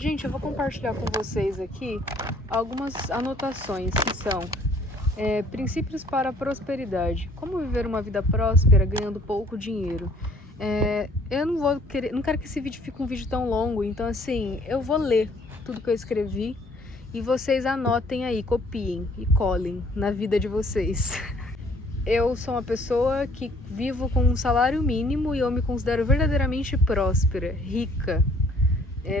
Gente, eu vou compartilhar com vocês aqui algumas anotações que são princípios para a prosperidade. Como viver uma vida próspera ganhando pouco dinheiro. Eu não quero que esse vídeo fique um vídeo tão longo, então assim, eu vou ler tudo que eu escrevi e vocês anotem aí, copiem e colhem na vida de vocês. Eu sou uma pessoa que vivo com um salário mínimo e eu me considero verdadeiramente próspera, rica.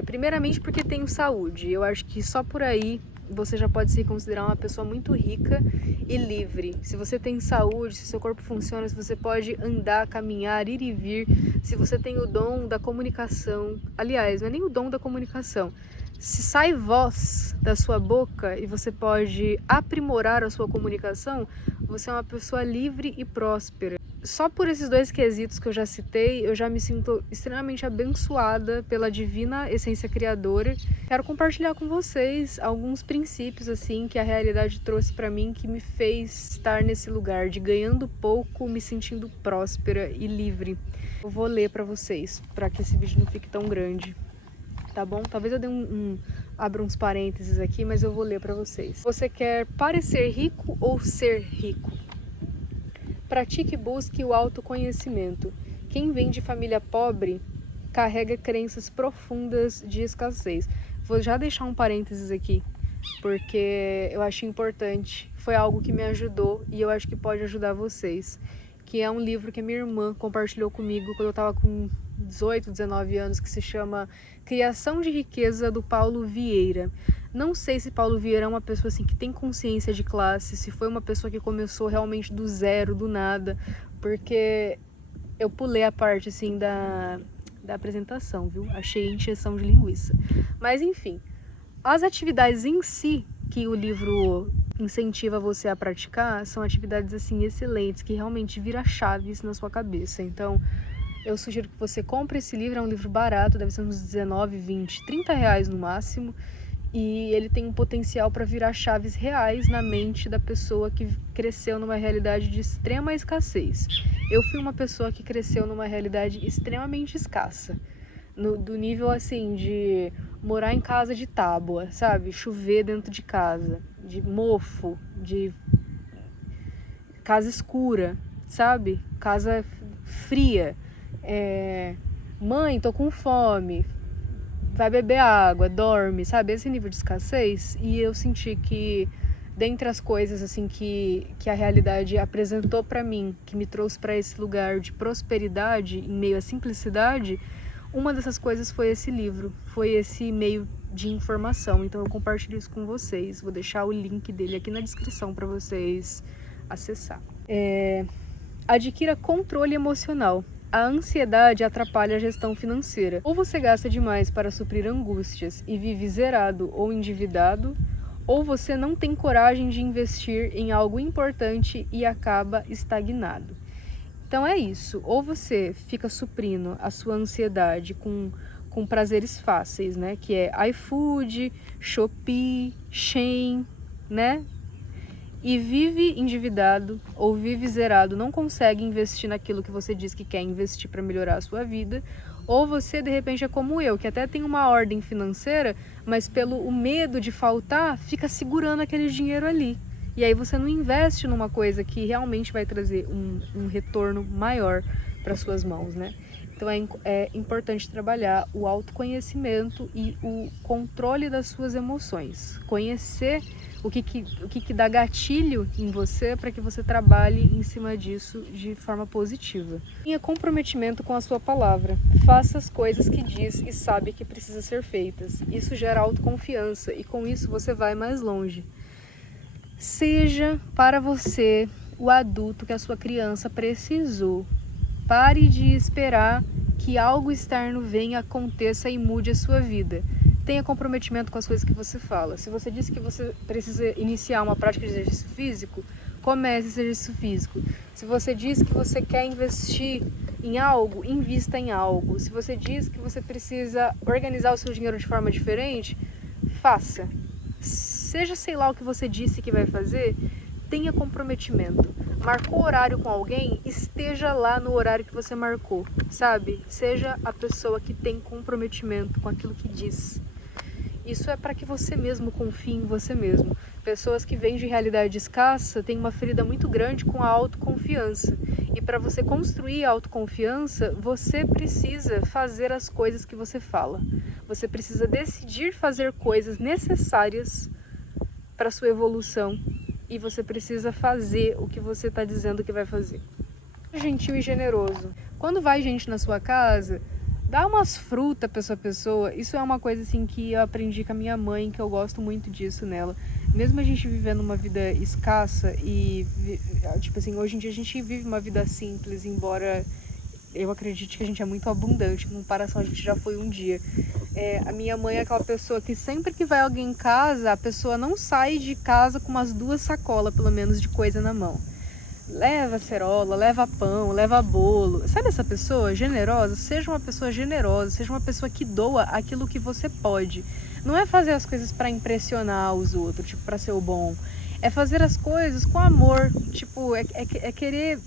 Primeiramente porque tenho saúde. Eu acho que só por aí você já pode se considerar uma pessoa muito rica e livre. Se você tem saúde, se seu corpo funciona, se você pode andar, caminhar, ir e vir, se você tem o dom da comunicação. Aliás, não é nem o dom da comunicação. Se sai voz da sua boca e você pode aprimorar a sua comunicação, você é uma pessoa livre e próspera. Só por esses dois quesitos que eu já citei, eu já me sinto extremamente abençoada pela divina essência criadora. Quero compartilhar com vocês alguns princípios assim que a realidade trouxe para mim, que me fez estar nesse lugar de ganhando pouco, me sentindo próspera e livre. Eu vou ler para vocês, para que esse vídeo não fique tão grande. Tá bom? Talvez eu dê abra uns parênteses aqui, mas eu vou ler para vocês. Você quer parecer rico ou ser rico? Pratique e busque o autoconhecimento. Quem vem de família pobre carrega crenças profundas de escassez. Vou já deixar um parênteses aqui, porque eu acho importante. Foi algo que me ajudou e eu acho que pode ajudar vocês. Que é um livro que a minha irmã compartilhou comigo quando eu estava com 18, 19 anos, que se chama Criação de Riqueza, do Paulo Vieira. Não sei se Paulo Vieira é uma pessoa assim que tem consciência de classe, se foi uma pessoa que começou realmente do zero, do nada, porque eu pulei a parte assim da apresentação, viu? Achei encheção de linguiça. Mas enfim, as atividades em si que o livro incentiva você a praticar são atividades assim excelentes, que realmente viram chaves na sua cabeça. Então eu sugiro que você compre esse livro. É um livro barato, deve ser uns 19, 20, 30 reais no máximo, e ele tem um potencial para virar chaves reais na mente da pessoa que cresceu numa realidade de extrema escassez. Eu fui uma pessoa que cresceu numa realidade extremamente escassa, do nível assim de morar em casa de tábua, sabe? Chover dentro de casa, de mofo, de casa escura, sabe? Casa fria. Mãe, tô com fome, vai beber água, dorme, sabe? Esse nível de escassez. E eu senti que, dentre as coisas assim que a realidade apresentou para mim, que me trouxe para esse lugar de prosperidade em meio à simplicidade, uma dessas coisas foi esse livro, foi esse meio de informação. Então eu compartilho isso com vocês. Vou deixar o link dele aqui na descrição para vocês acessar. Adquira controle emocional. A ansiedade atrapalha a gestão financeira. Ou você gasta demais para suprir angústias e vive zerado ou endividado, ou você não tem coragem de investir em algo importante e acaba estagnado. Então é isso. Ou você fica suprindo a sua ansiedade com prazeres fáceis, né? Que é iFood, Shopee, Shein, né? E vive endividado ou vive zerado, não consegue investir naquilo que você diz que quer investir para melhorar a sua vida. Ou você, de repente, é como eu, que até tem uma ordem financeira, mas pelo o medo de faltar, fica segurando aquele dinheiro ali. E aí você não investe numa coisa que realmente vai trazer um retorno maior para suas mãos, né? Então é importante trabalhar o autoconhecimento e o controle das suas emoções. Conhecer o que dá gatilho em você para que você trabalhe em cima disso de forma positiva. Tenha comprometimento com a sua palavra. Faça as coisas que diz e sabe que precisa ser feitas. Isso gera autoconfiança e com isso você vai mais longe. Seja para você o adulto que a sua criança precisou. Pare de esperar que algo externo venha, aconteça e mude a sua vida. Tenha comprometimento com as coisas que você fala. Se você disse que você precisa iniciar uma prática de exercício físico, comece esse exercício físico. Se você diz que você quer investir em algo, invista em algo. Se você diz que você precisa organizar o seu dinheiro de forma diferente, faça. Seja sei lá o que você disse que vai fazer, tenha comprometimento. Marcou horário com alguém, esteja lá no horário que você marcou, sabe? Seja a pessoa que tem comprometimento com aquilo que diz. Isso é para que você mesmo confie em você mesmo. Pessoas que vêm de realidade escassa têm uma ferida muito grande com a autoconfiança. E para você construir a autoconfiança, você precisa fazer as coisas que você fala. Você precisa decidir fazer coisas necessárias para sua evolução. E você precisa fazer o que você está dizendo que vai fazer. Gentil e generoso. Quando vai gente na sua casa, dá umas frutas para essa pessoa. Isso é uma coisa assim que eu aprendi com a minha mãe, que eu gosto muito disso nela. Mesmo a gente vivendo uma vida escassa e, tipo assim, hoje em dia a gente vive uma vida simples, embora eu acredite que a gente é muito abundante, em comparação a gente já foi um dia. A minha mãe é aquela pessoa que sempre que vai alguém em casa, a pessoa não sai de casa com umas 2 sacolas, pelo menos, de coisa na mão. Leva cerola, leva pão, leva bolo. Sabe essa pessoa generosa? Seja uma pessoa generosa, seja uma pessoa que doa aquilo que você pode. Não é fazer as coisas para impressionar os outros, tipo, para ser o bom. É fazer as coisas com amor, tipo, é querer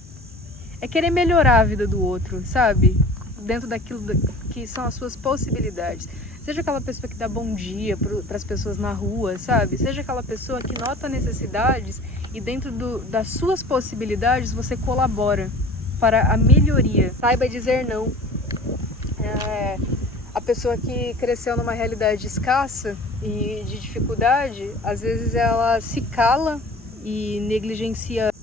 melhorar a vida do outro, sabe? Dentro daquilo que são as suas possibilidades. Seja aquela pessoa que dá bom dia para as pessoas na rua, sabe? Seja aquela pessoa que nota necessidades e dentro das suas possibilidades você colabora para a melhoria. Saiba dizer não. A pessoa que cresceu numa realidade escassa e de dificuldade, às vezes ela se cala e negligencia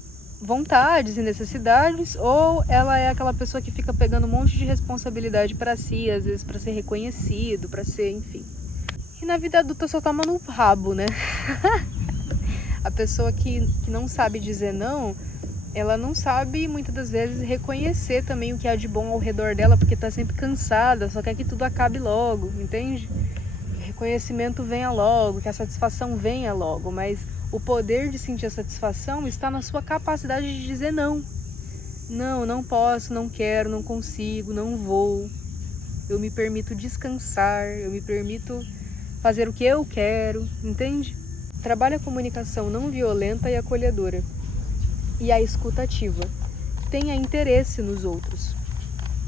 vontades e necessidades, ou ela é aquela pessoa que fica pegando um monte de responsabilidade para si, às vezes para ser reconhecido, para ser, enfim. E na vida adulta só toma no rabo, né? A pessoa que não sabe dizer não, ela não sabe muitas das vezes reconhecer também o que há de bom ao redor dela, porque tá sempre cansada, só quer que tudo acabe logo, entende? Que o reconhecimento venha logo, que a satisfação venha logo, mas o poder de sentir a satisfação está na sua capacidade de dizer não. Não, não posso, não quero, não consigo, não vou. Eu me permito descansar, eu me permito fazer o que eu quero, entende? Trabalhe a comunicação não violenta e acolhedora. E a escuta ativa. Tenha interesse nos outros.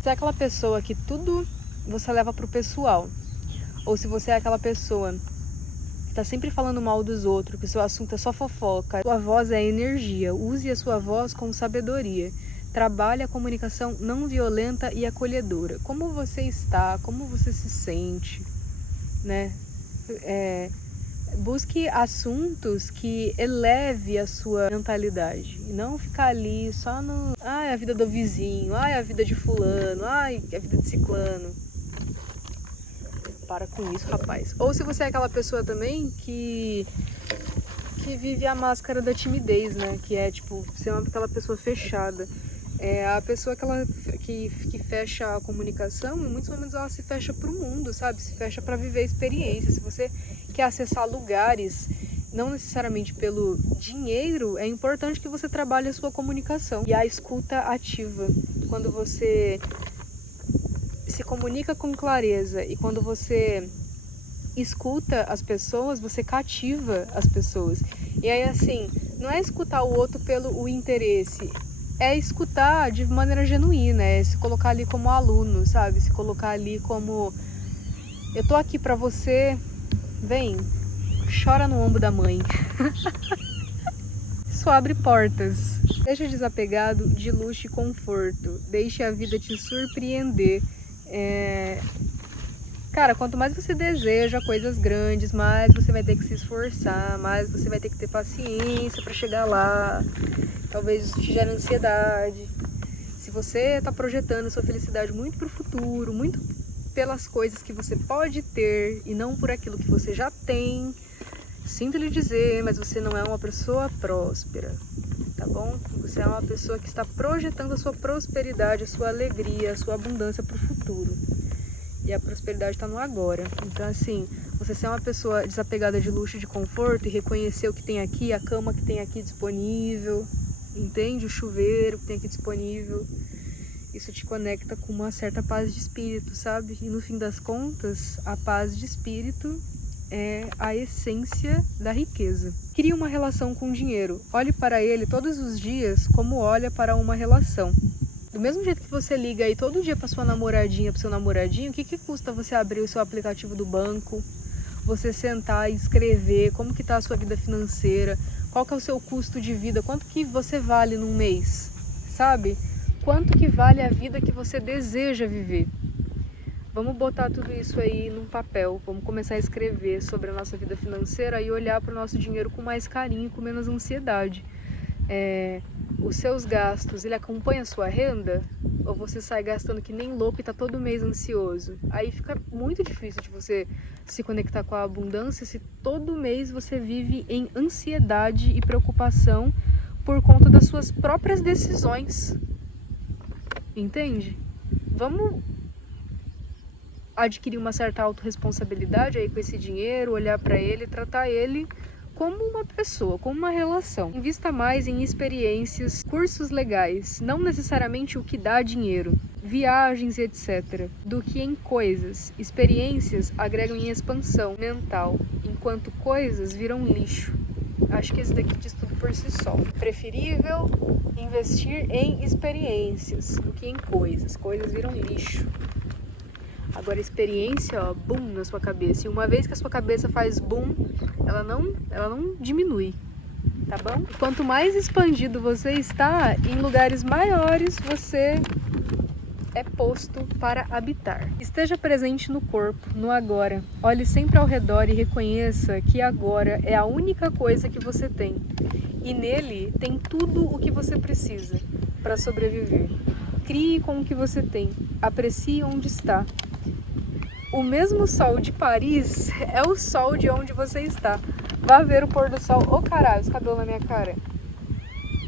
Se é aquela pessoa que tudo você leva pro pessoal, ou se você é aquela pessoa tá sempre falando mal dos outros, que seu assunto é só fofoca, sua voz é energia, use a sua voz com sabedoria. Trabalhe a comunicação não violenta e acolhedora. Como você está, como você se sente, né? Busque assuntos que eleve a sua mentalidade e não ficar ali só no a vida do vizinho, a vida de fulano, a vida de ciclano. Para com isso, rapaz. Ou se você é aquela pessoa também que vive a máscara da timidez, né? Que é, tipo, ser aquela pessoa fechada. É a pessoa que fecha a comunicação, em muitos momentos ela se fecha para o mundo, sabe? Se fecha para viver experiências. Se você quer acessar lugares, não necessariamente pelo dinheiro, é importante que você trabalhe a sua comunicação. E a escuta ativa. Quando você se comunica com clareza e quando você escuta as pessoas, você cativa as pessoas. E aí, assim, não é escutar o outro pelo o interesse, é escutar de maneira genuína, é se colocar ali como aluno, sabe? Se colocar ali como eu tô aqui pra você, vem, chora no ombro da mãe. Isso abre portas. Seja desapegado de luxo e conforto, deixe a vida te surpreender. Cara, quanto mais você deseja coisas grandes, mais você vai ter que se esforçar, mais você vai ter que ter paciência para chegar lá. Talvez isso te gere ansiedade. Se você está projetando sua felicidade muito para o futuro, muito pelas coisas que você pode ter e não por aquilo que você já tem, sinto lhe dizer, mas você não é uma pessoa próspera, tá bom? Você é uma pessoa que está projetando a sua prosperidade, a sua alegria, a sua abundância para o futuro. E a prosperidade está no agora. Então, assim, você ser uma pessoa desapegada de luxo e de conforto e reconhecer o que tem aqui, a cama que tem aqui disponível, entende? O chuveiro que tem aqui disponível. Isso te conecta com uma certa paz de espírito, sabe? E no fim das contas, a paz de espírito é a essência da riqueza. Crie uma relação com o dinheiro. Olhe para ele todos os dias como olha para uma relação. Do mesmo jeito que você liga aí todo dia para sua namoradinha, para seu namoradinho, o que custa você abrir o seu aplicativo do banco? você sentar e escrever como que tá a sua vida financeira, qual que é o seu custo de vida, quanto que você vale num mês, sabe? Quanto que vale a vida que você deseja viver. Vamos botar tudo isso aí num papel, vamos começar a escrever sobre a nossa vida financeira e olhar para o nosso dinheiro com mais carinho, com menos ansiedade. Os seus gastos, ele acompanha a sua renda? Ou você sai gastando que nem louco e tá todo mês ansioso? Aí fica muito difícil de você se conectar com a abundância se todo mês você vive em ansiedade e preocupação por conta das suas próprias decisões. Entende? Vamos adquirir uma certa autorresponsabilidade aí com esse dinheiro, olhar para ele, tratar ele como uma pessoa, como uma relação. Invista mais em experiências, cursos legais, não necessariamente o que dá dinheiro, viagens e etc., do que em coisas. Experiências agregam em expansão mental, enquanto coisas viram lixo. Acho que esse daqui diz tudo por si só. Preferível investir em experiências do que em coisas. Coisas viram lixo. Agora, experiência, ó, boom na sua cabeça. E uma vez que a sua cabeça faz boom, ela não diminui, tá bom? E quanto mais expandido você está, em lugares maiores você é posto para habitar. Esteja presente no corpo, no agora. Olhe sempre ao redor e reconheça que agora é a única coisa que você tem. E nele tem tudo o que você precisa para sobreviver. Crie com o que você tem. Aprecie onde está. O mesmo sol de Paris é o sol de onde você está. Vá ver o pôr do sol. Ô caralho, esse cabelo na minha cara.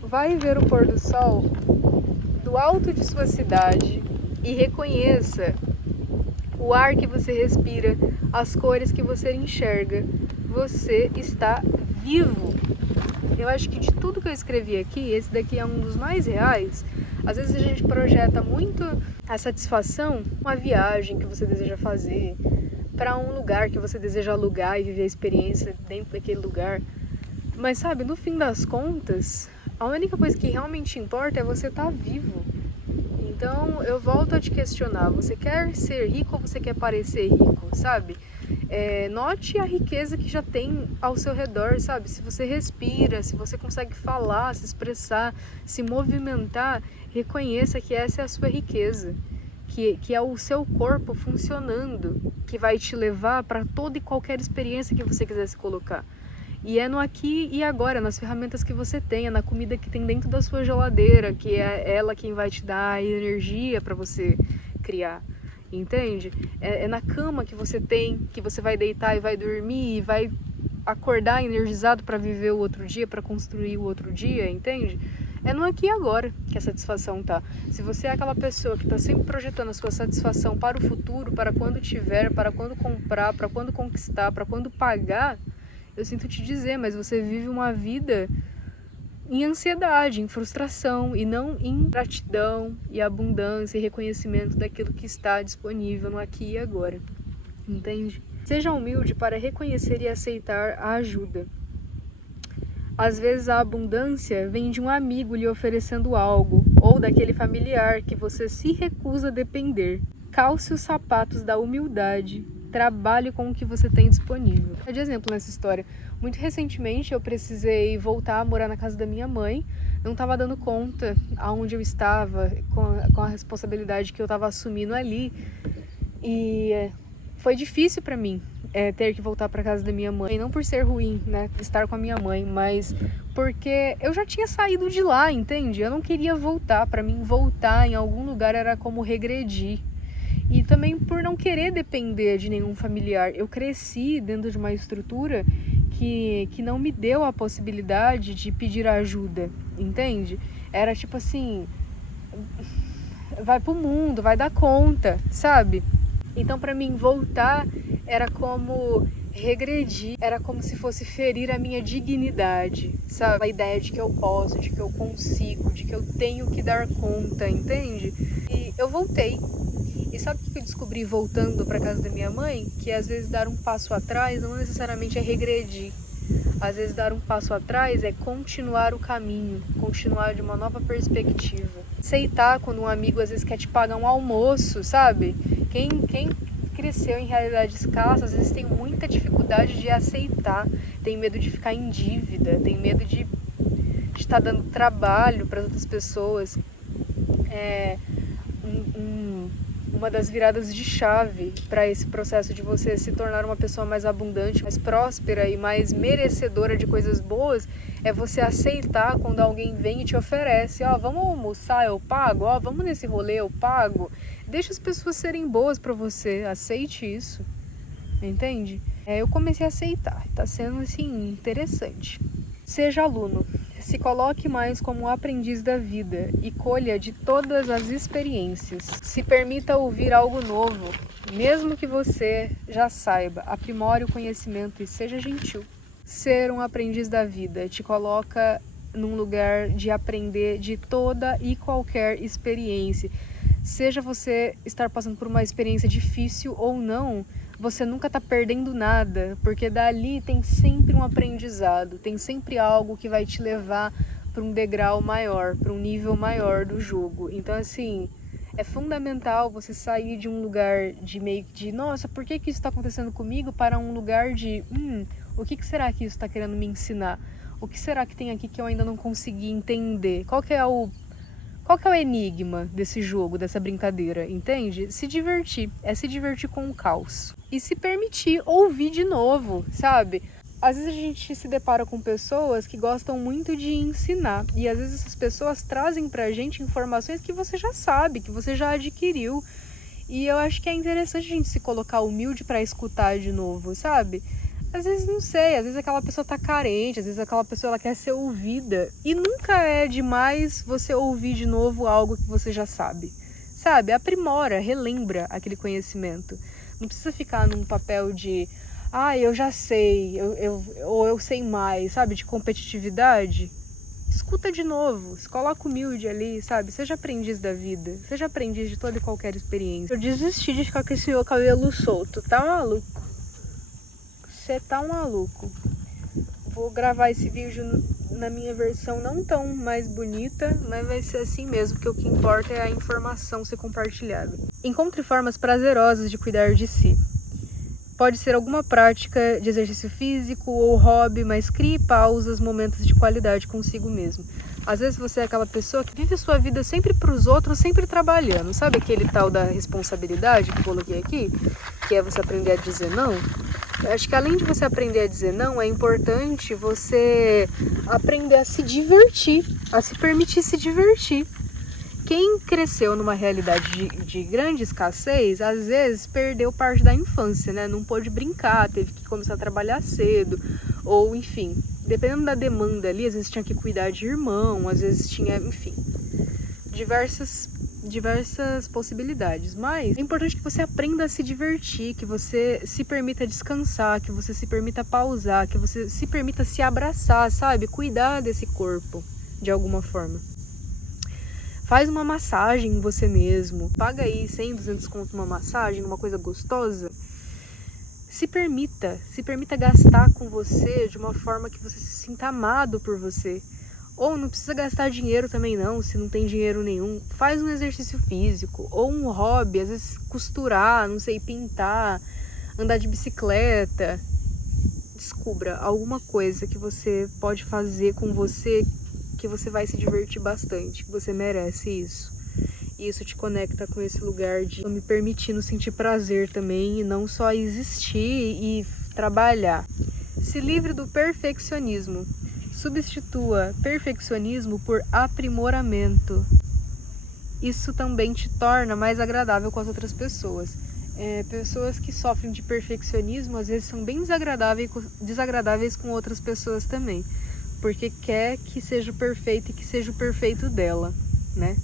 Vai ver o pôr do sol do alto de sua cidade e reconheça o ar que você respira, as cores que você enxerga. Você está vivo. Eu acho que de tudo que eu escrevi aqui, esse daqui é um dos mais reais. Às vezes a gente projeta muito a satisfação, uma viagem que você deseja fazer, para um lugar que você deseja alugar e viver a experiência dentro daquele lugar. Mas sabe, no fim das contas, a única coisa que realmente importa é você estar vivo. Então eu volto a te questionar, você quer ser rico ou você quer parecer rico, sabe? Note a riqueza que já tem ao seu redor, sabe? Se você respira, se você consegue falar, se expressar, se movimentar, reconheça que essa é a sua riqueza, que é o seu corpo funcionando, que vai te levar para toda e qualquer experiência que você quiser se colocar. E é no aqui e agora, nas ferramentas que você tem, é na comida que tem dentro da sua geladeira, que é ela quem vai te dar a energia para você criar. Entende? É na cama que você tem, que você vai deitar e vai dormir e vai acordar energizado para viver o outro dia, para construir o outro dia, entende? É no aqui e agora que a satisfação tá. Se você é aquela pessoa que está sempre projetando a sua satisfação para o futuro, para quando tiver, para quando comprar, para quando conquistar, para quando pagar, eu sinto te dizer, mas você vive uma vida em ansiedade, em frustração e não em gratidão e abundância e reconhecimento daquilo que está disponível no aqui e agora, entende? Seja humilde para reconhecer e aceitar a ajuda. Às vezes a abundância vem de um amigo lhe oferecendo algo ou daquele familiar que você se recusa a depender. Calce os sapatos da humildade. Trabalhe com o que você tem disponível. De exemplo nessa história, muito recentemente eu precisei voltar a morar na casa da minha mãe, não estava dando conta aonde eu estava, com a responsabilidade que eu estava assumindo ali, e foi difícil para mim ter que voltar para casa da minha mãe, não por ser ruim, né, estar com a minha mãe, mas porque eu já tinha saído de lá, entende? Eu não queria voltar, para mim voltar em algum lugar era como regredir. E também por não querer depender de nenhum familiar. Eu cresci dentro de uma estrutura que não me deu a possibilidade de pedir ajuda, entende? Era tipo assim, vai pro mundo, vai dar conta, sabe? Então para mim voltar era como regredir, era como se fosse ferir a minha dignidade, sabe? A ideia de que eu posso, de que eu consigo, de que eu tenho que dar conta, entende? E eu voltei. E sabe o que eu descobri voltando para casa da minha mãe? Que às vezes dar um passo atrás não necessariamente é regredir. Às vezes dar um passo atrás é continuar o caminho, continuar de uma nova perspectiva. Aceitar quando um amigo às vezes quer te pagar um almoço, sabe? Quem cresceu em realidade escassa, às vezes tem muita dificuldade de aceitar, tem medo de ficar em dívida, tem medo de estar dando trabalho para outras pessoas. Uma das viradas de chave para esse processo de você se tornar uma pessoa mais abundante, mais próspera e mais merecedora de coisas boas é você aceitar quando alguém vem e te oferece, vamos almoçar, eu pago, vamos nesse rolê, eu pago. Deixa as pessoas serem boas para você, aceite isso, entende? Eu comecei a aceitar, tá sendo assim interessante. Seja aluno, se coloque mais como um aprendiz da vida e colha de todas as experiências. Se permita ouvir algo novo, mesmo que você já saiba, aprimore o conhecimento e seja gentil. Ser um aprendiz da vida te coloca num lugar de aprender de toda e qualquer experiência. Seja você estar passando por uma experiência difícil ou não, você nunca está perdendo nada, porque dali tem sempre um aprendizado, tem sempre algo que vai te levar para um degrau maior, para um nível maior do jogo. Então, assim, é fundamental você sair de um lugar de meio de, nossa, por que isso está acontecendo comigo, para um lugar de, o que será que isso está querendo me ensinar? O que será que tem aqui que eu ainda não consegui entender? Qual que é o enigma desse jogo, dessa brincadeira, entende? Se divertir, se divertir com o caos. E se permitir ouvir de novo, sabe? Às vezes a gente se depara com pessoas que gostam muito de ensinar. E às vezes essas pessoas trazem pra gente informações que você já sabe, que você já adquiriu. E eu acho que é interessante a gente se colocar humilde pra escutar de novo, sabe? Às vezes não sei, às vezes aquela pessoa tá carente, às vezes aquela pessoa ela quer ser ouvida. E nunca é demais você ouvir de novo algo que você já sabe. Sabe? Aprimora, relembra aquele conhecimento. Não precisa ficar num papel de, eu já sei, ou eu sei mais, sabe? De competitividade. Escuta de novo, se coloca humilde ali, sabe? Seja aprendiz da vida, seja aprendiz de toda e qualquer experiência. Eu desisti de ficar com esse meu cabelo solto, tá maluco? Você tá um maluco. Vou gravar esse vídeo na minha versão não tão mais bonita, mas vai ser assim mesmo, porque o que importa é a informação ser compartilhada. Encontre formas prazerosas de cuidar de si. Pode ser alguma prática de exercício físico ou hobby, mas crie pausas, momentos de qualidade consigo mesmo. Às vezes você é aquela pessoa que vive sua vida sempre para os outros, sempre trabalhando. Sabe aquele tal da responsabilidade que eu coloquei aqui? Que é você aprender a dizer não? Eu acho que além de você aprender a dizer não, é importante você aprender a se divertir, a se permitir se divertir. Quem cresceu numa realidade de grande escassez, às vezes perdeu parte da infância, né? Não pôde brincar, teve que começar a trabalhar cedo, ou enfim, dependendo da demanda ali, às vezes tinha que cuidar de irmão, às vezes tinha, enfim, diversas possibilidades. Mas é importante que você aprenda a se divertir, que você se permita descansar, que você se permita pausar, que você se permita se abraçar, sabe? Cuidar desse corpo, de alguma forma. Faz uma massagem em você mesmo. Paga aí 100, 200 conto uma massagem, uma coisa gostosa. Se permita gastar com você de uma forma que você se sinta amado por você. Ou não precisa gastar dinheiro também não, se não tem dinheiro nenhum. Faz um exercício físico, ou um hobby, às vezes costurar, não sei, pintar, andar de bicicleta. Descubra alguma coisa que você pode fazer com você, que você vai se divertir bastante, que você merece isso. E isso te conecta com esse lugar de me permitindo sentir prazer também, e não só existir e trabalhar. Se livre do perfeccionismo. Substitua perfeccionismo por aprimoramento. Isso também te torna mais agradável com as outras pessoas. Pessoas que sofrem de perfeccionismo às vezes são bem desagradáveis com outras pessoas também, porque quer que seja o perfeito e que seja o perfeito dela, né?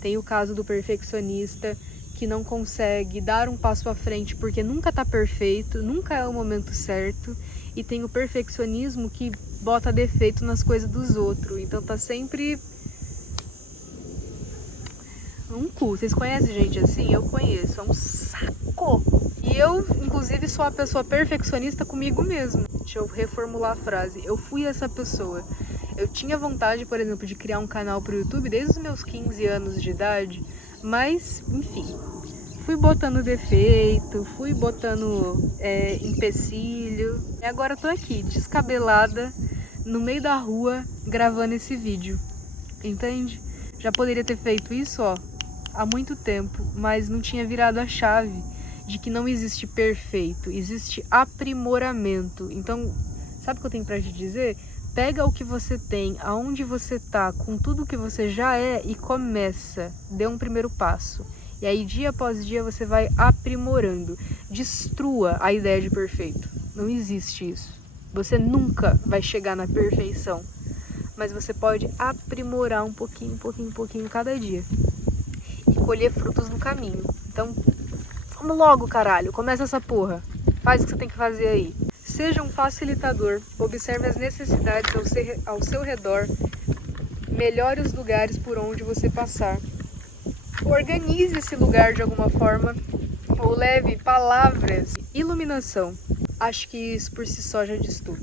Tem o caso do perfeccionista que não consegue dar um passo à frente porque nunca tá perfeito, nunca é o momento certo, e tem o perfeccionismo que bota defeito nas coisas dos outros, então tá sempre um cu. Vocês conhecem gente assim? Eu conheço, é um saco. E eu, inclusive, sou a pessoa perfeccionista comigo mesma. Deixa eu reformular a frase. Eu fui essa pessoa. Eu tinha vontade, por exemplo, de criar um canal pro YouTube desde os meus 15 anos de idade, mas, enfim, Fui botando defeito, fui botando empecilho. E agora eu tô aqui, descabelada, no meio da rua, gravando esse vídeo. Entende? Já poderia ter feito isso, ó, há muito tempo, mas não tinha virado a chave de que não existe perfeito, existe aprimoramento. Então, sabe o que eu tenho pra te dizer? Pega o que você tem, aonde você tá, com tudo que você já é e começa, dê um primeiro passo. E aí, dia após dia, você vai aprimorando. Destrua a ideia de perfeito. Não existe isso. Você nunca vai chegar na perfeição. Mas você pode aprimorar um pouquinho cada dia. E colher frutos no caminho. Então, vamos logo, caralho. Começa essa porra. Faz o que você tem que fazer aí. Seja um facilitador. Observe as necessidades ao seu redor. Melhore os lugares por onde você passar. Organize esse lugar de alguma forma, ou leve palavras, iluminação. Acho que isso por si só já diz tudo.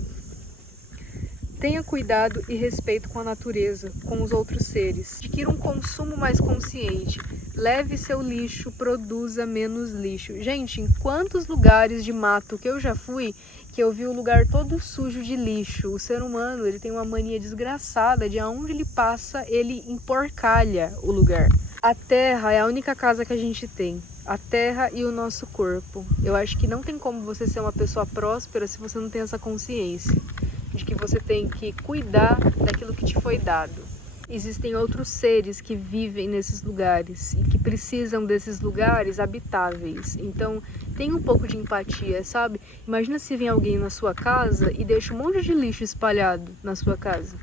Tenha cuidado e respeito com a natureza, com os outros seres. Adquira um consumo mais consciente. Leve seu lixo, produza menos lixo. Gente, em quantos lugares de mato que eu já fui, que eu vi o lugar todo sujo de lixo. O ser humano, ele tem uma mania desgraçada de aonde ele passa, ele emporcalha o lugar. A terra é a única casa que a gente tem. A terra e o nosso corpo. Eu acho que não tem como você ser uma pessoa próspera se você não tem essa consciência de que você tem que cuidar daquilo que te foi dado. Existem outros seres que vivem nesses lugares e que precisam desses lugares habitáveis. Então, tem um pouco de empatia, sabe? Imagina se vem alguém na sua casa e deixa um monte de lixo espalhado na sua casa.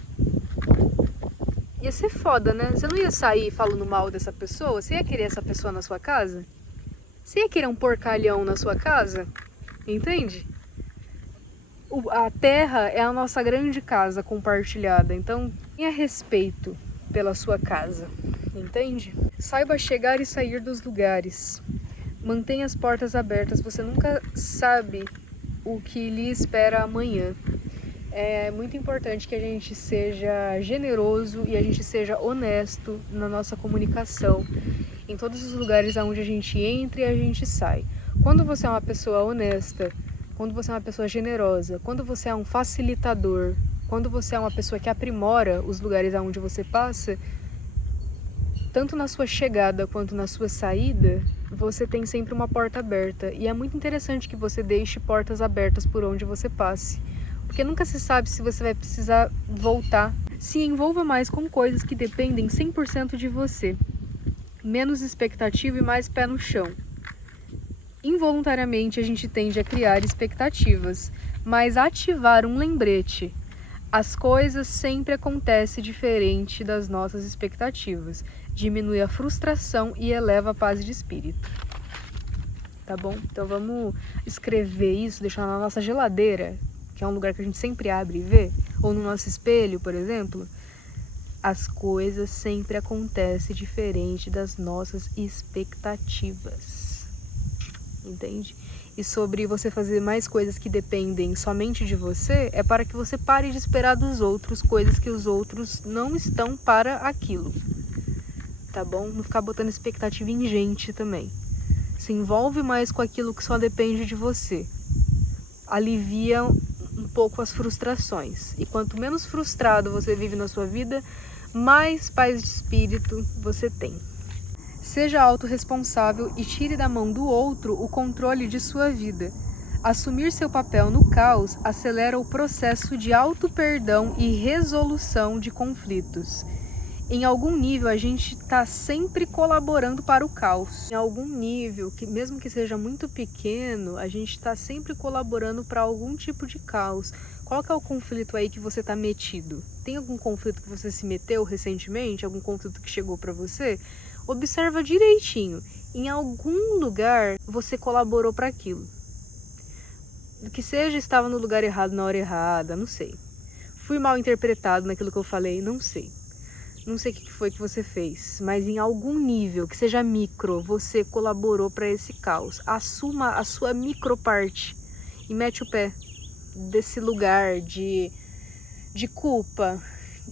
Ia ser foda, né? Você não ia sair falando mal dessa pessoa? Você ia querer essa pessoa na sua casa? Você ia querer um porcalhão na sua casa? Entende? A terra é a nossa grande casa compartilhada, então tenha respeito pela sua casa, entende? Saiba chegar e sair dos lugares. Mantenha as portas abertas, você nunca sabe o que lhe espera amanhã. É muito importante que a gente seja generoso e a gente seja honesto na nossa comunicação, em todos os lugares onde a gente entra e a gente sai. Quando você é uma pessoa honesta, quando você é uma pessoa generosa, quando você é um facilitador, quando você é uma pessoa que aprimora os lugares aonde você passa, tanto na sua chegada quanto na sua saída, você tem sempre uma porta aberta. E é muito interessante que você deixe portas abertas por onde você passe. Porque nunca se sabe se você vai precisar voltar. Se envolva mais com coisas que dependem 100% de você. Menos expectativa e mais pé no chão. Involuntariamente a gente tende a criar expectativas, mas ativar um lembrete. As coisas sempre acontecem diferente das nossas expectativas. Diminui a frustração e eleva a paz de espírito. Tá bom? Então vamos escrever isso, deixar na nossa geladeira, que é um lugar que a gente sempre abre e vê, ou no nosso espelho, por exemplo. As coisas sempre acontecem diferente das nossas expectativas. Entende? E sobre você fazer mais coisas que dependem somente de você, é para que você pare de esperar dos outros coisas que os outros não estão para aquilo. Tá bom? Não ficar botando expectativa em gente também. Se envolve mais com aquilo que só depende de você. Alivia um pouco as frustrações. E quanto menos frustrado você vive na sua vida, mais paz de espírito você tem. Seja autorresponsável e tire da mão do outro o controle de sua vida. Assumir seu papel no caos acelera o processo de auto-perdão e resolução de conflitos. Em algum nível, a gente está sempre colaborando para o caos. Em algum nível, que mesmo que seja muito pequeno, a gente está sempre colaborando para algum tipo de caos. Qual que é o conflito aí que você está metido? Tem algum conflito que você se meteu recentemente? Algum conflito que chegou para você? Observa direitinho. Em algum lugar você colaborou para aquilo. Que seja, estava no lugar errado na hora errada, não sei. Fui mal interpretado naquilo que eu falei, não sei. Não sei o que foi que você fez, mas em algum nível, que seja micro, você colaborou para esse caos. Assuma a sua microparte e mete o pé desse lugar de culpa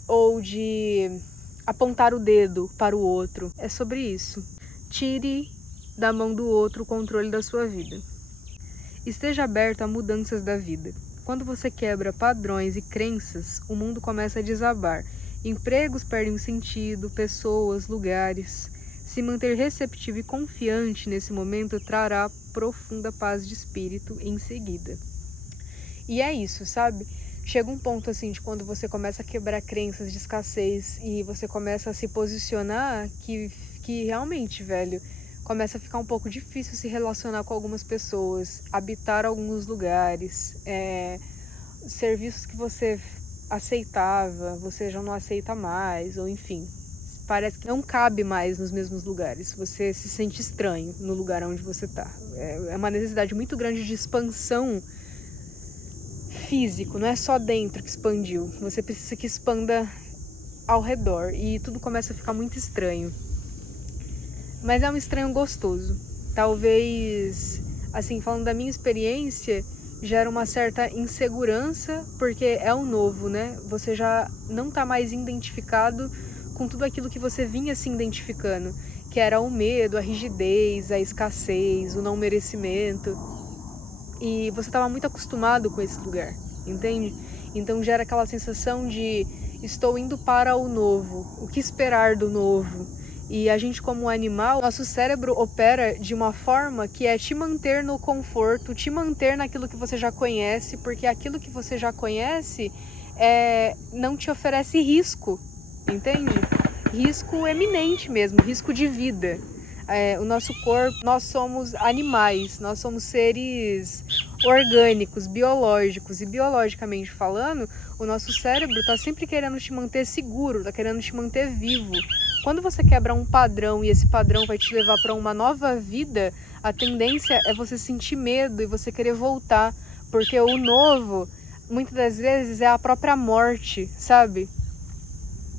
ou de apontar o dedo para o outro. É sobre isso. Tire da mão do outro o controle da sua vida. Esteja aberto a mudanças da vida. Quando você quebra padrões e crenças, o mundo começa a desabar. Empregos perdem sentido, pessoas, lugares. Se manter receptivo e confiante nesse momento trará profunda paz de espírito em seguida. E é isso, sabe? Chega um ponto assim de quando você começa a quebrar crenças de escassez e você começa a se posicionar que realmente, velho, começa a ficar um pouco difícil se relacionar com algumas pessoas, habitar alguns lugares, serviços que você aceitava, você já não aceita mais, ou enfim, parece que não cabe mais nos mesmos lugares, você se sente estranho no lugar onde você tá. É uma necessidade muito grande de expansão físico, não é só dentro que expandiu, você precisa que expanda ao redor e tudo começa a ficar muito estranho. Mas é um estranho gostoso. Talvez, assim, falando da minha experiência, gera uma certa insegurança, porque é o novo, né? Você já não tá mais identificado com tudo aquilo que você vinha se identificando, que era o medo, a rigidez, a escassez, o não merecimento. E você estava muito acostumado com esse lugar, entende? Então gera aquela sensação de estou indo para o novo, o que esperar do novo? E a gente, como animal, nosso cérebro opera de uma forma que é te manter no conforto, te manter naquilo que você já conhece, porque aquilo que você já conhece não te oferece risco, entende? Risco eminente mesmo, risco de vida. O nosso corpo, nós somos animais, nós somos seres orgânicos, biológicos, e biologicamente falando, o nosso cérebro está sempre querendo te manter seguro, está querendo te manter vivo. Quando você quebra um padrão e esse padrão vai te levar para uma nova vida, a tendência é você sentir medo e você querer voltar, porque o novo, muitas das vezes, é a própria morte, sabe?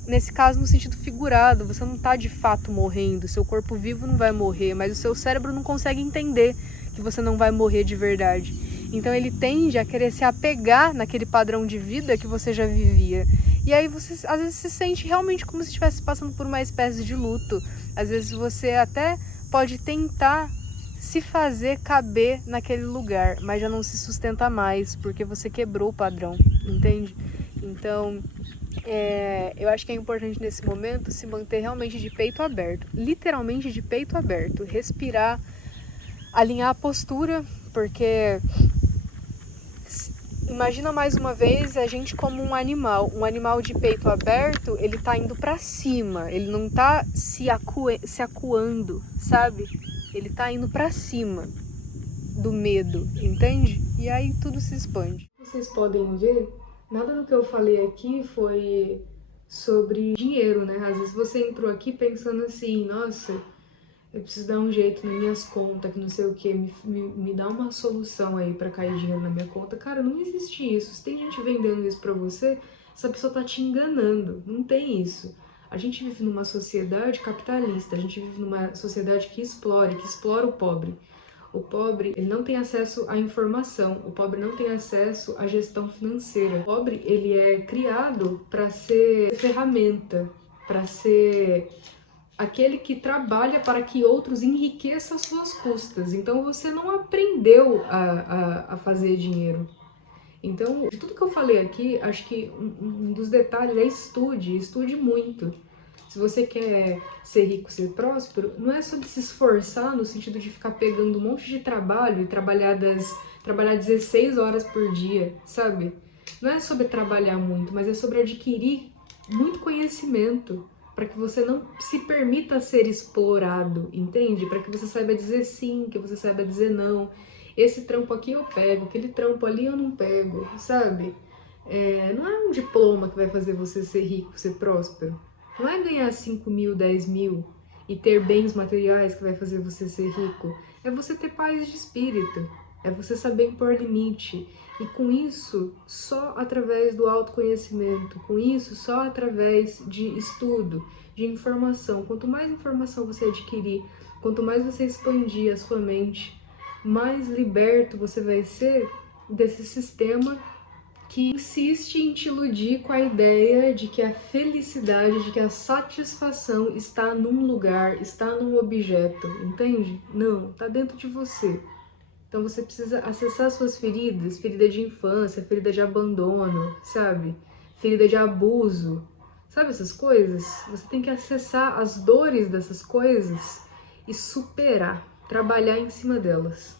Nesse caso, no sentido figurado, você não está de fato morrendo, seu corpo vivo não vai morrer, mas o seu cérebro não consegue entender que você não vai morrer de verdade. Então ele tende a querer se apegar naquele padrão de vida que você já vivia. E aí você às vezes se sente realmente como se estivesse passando por uma espécie de luto. Às vezes você até pode tentar se fazer caber naquele lugar, mas já não se sustenta mais, porque você quebrou o padrão, entende? Então, eu acho que é importante nesse momento se manter realmente de peito aberto, literalmente de peito aberto, respirar, alinhar a postura, porque imagina mais uma vez a gente como um animal de peito aberto, ele tá indo para cima, ele não tá se acuando, sabe? Ele tá indo para cima do medo, entende? E aí tudo se expande. Vocês podem ver, nada do que eu falei aqui foi sobre dinheiro, né? Às vezes você entrou aqui pensando assim, nossa, eu preciso dar um jeito nas minhas contas, que não sei o que, me dá uma solução aí pra cair dinheiro na minha conta. Cara, não existe isso. Se tem gente vendendo isso pra você, essa pessoa tá te enganando. Não tem isso. A gente vive numa sociedade capitalista, a gente vive numa sociedade que explora o pobre. O pobre, ele não tem acesso à informação, o pobre não tem acesso à gestão financeira. O pobre, ele é criado para ser ferramenta, para ser aquele que trabalha para que outros enriqueçam às suas custas. Então você não aprendeu a fazer dinheiro. Então, de tudo que eu falei aqui, acho que um dos detalhes é estude muito. Se você quer ser rico, ser próspero, não é sobre se esforçar no sentido de ficar pegando um monte de trabalho e trabalhar 16 horas por dia, sabe? Não é sobre trabalhar muito, mas é sobre adquirir muito conhecimento para que você não se permita ser explorado, entende? Para que você saiba dizer sim, que você saiba dizer não. Esse trampo aqui eu pego, aquele trampo ali eu não pego, sabe? Não é um diploma que vai fazer você ser rico, ser próspero. Não é ganhar 5 mil, 10 mil e ter bens materiais que vai fazer você ser rico. É você ter paz de espírito. É você saber impor limite. E com isso, só através do autoconhecimento. Com isso, só através de estudo, de informação. Quanto mais informação você adquirir, quanto mais você expandir a sua mente, mais liberto você vai ser desse sistema que insiste em te iludir com a ideia de que a felicidade, de que a satisfação está num lugar, está num objeto, entende? Não, tá dentro de você. Então você precisa acessar suas feridas, ferida de infância, ferida de abandono, sabe? Ferida de abuso, sabe essas coisas? Você tem que acessar as dores dessas coisas e superar, trabalhar em cima delas.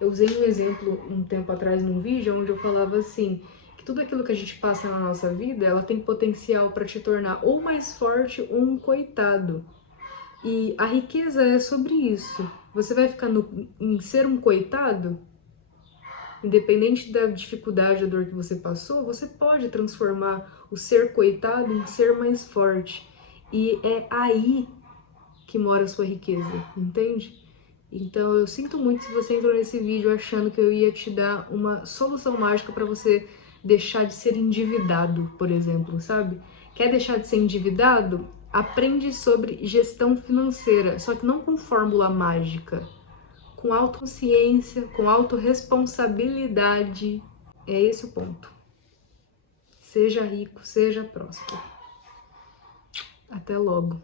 Eu usei um exemplo um tempo atrás num vídeo onde eu falava assim, que tudo aquilo que a gente passa na nossa vida, ela tem potencial para te tornar ou mais forte ou um coitado. E a riqueza é sobre isso. Você vai ficar em ser um coitado? Independente da dificuldade, da dor que você passou, você pode transformar o ser coitado em ser mais forte. E é aí que mora a sua riqueza, entende? Então eu sinto muito se você entrou nesse vídeo achando que eu ia te dar uma solução mágica para você deixar de ser endividado, por exemplo, sabe? Quer deixar de ser endividado? Aprende sobre gestão financeira, só que não com fórmula mágica, com autoconsciência, com autorresponsabilidade. É esse o ponto. Seja rico, seja próspero. Até logo.